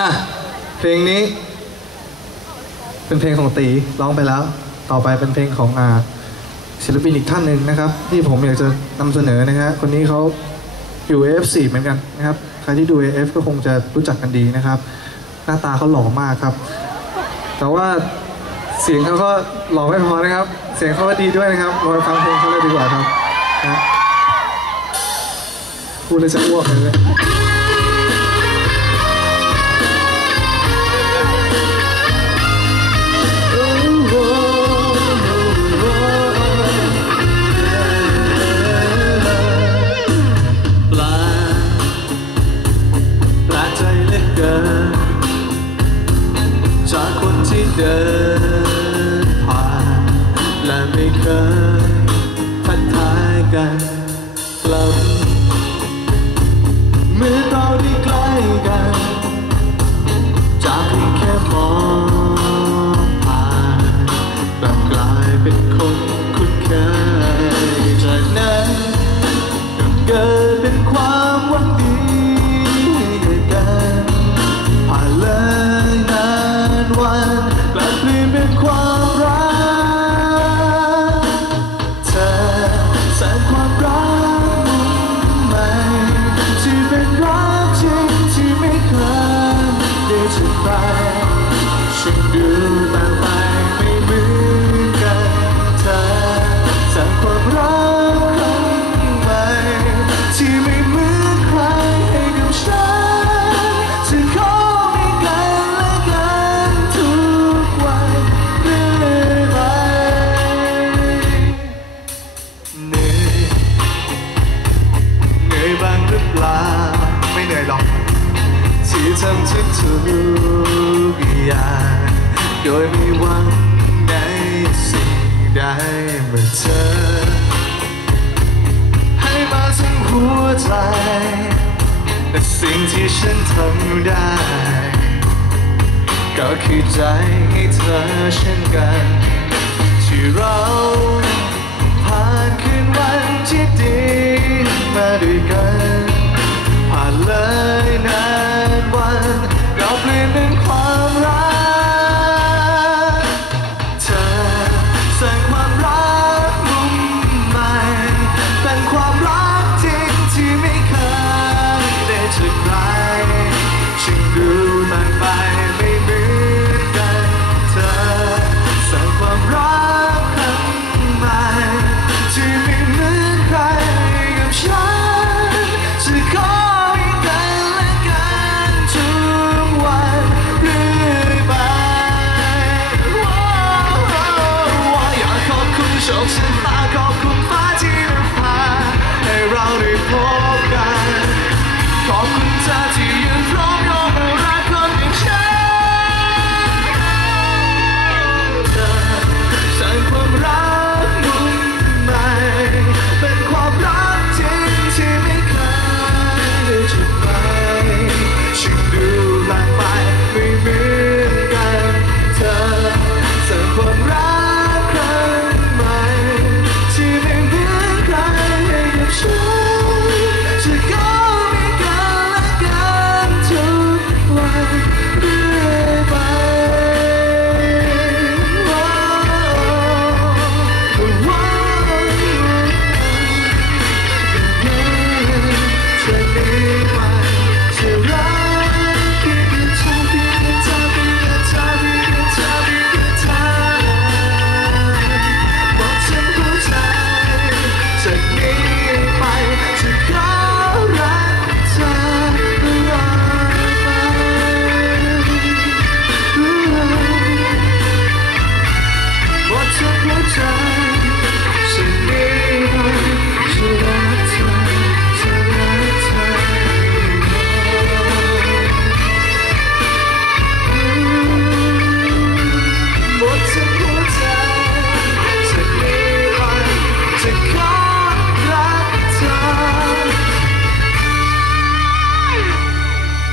อะเพลงนี้ เป็นเพลงของตีร้องไปแล้ว ต่อไปเป็นเพลงของอาศิลปินอีกท่านหนึ่งนะครับ ที่ผมอยากจะนำเสนอนะฮะคนนี้เขาอยู่ AF4 เหมือนกันนะครับ ใครที่ดู AF ก็คงจะรู้จักกันดีนะครับ หน้าตาเขาหล่อมากครับ แต่ว่าเสียงเขาก็หล่อไม่พอนะครับ เสียงเขาก็ดีด้วยนะครับเราไปฟังเพลงเขาเลยดีกว่าครับนะพูดเลยจะอ้วกเลย เดินผ่านและไม่เคยทักทายกันกลับเมื่อเราได้ ได้จา ที่ทำทุกทุกอย่าง โดยไม่หวังในสิ่งใดเมื่อเธอ ให้มาถึงหัวใจแต่สิ่งที่ฉันทำได้ ก็คือใจให้เธอเช่นกัน ที่เราผ่านคืนวันที่ดีมาด้วยกัน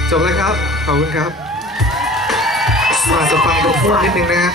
จบเลยครับ ขอบคุณครับมาจะฟังตัวพูดนิดนึงนะฮะ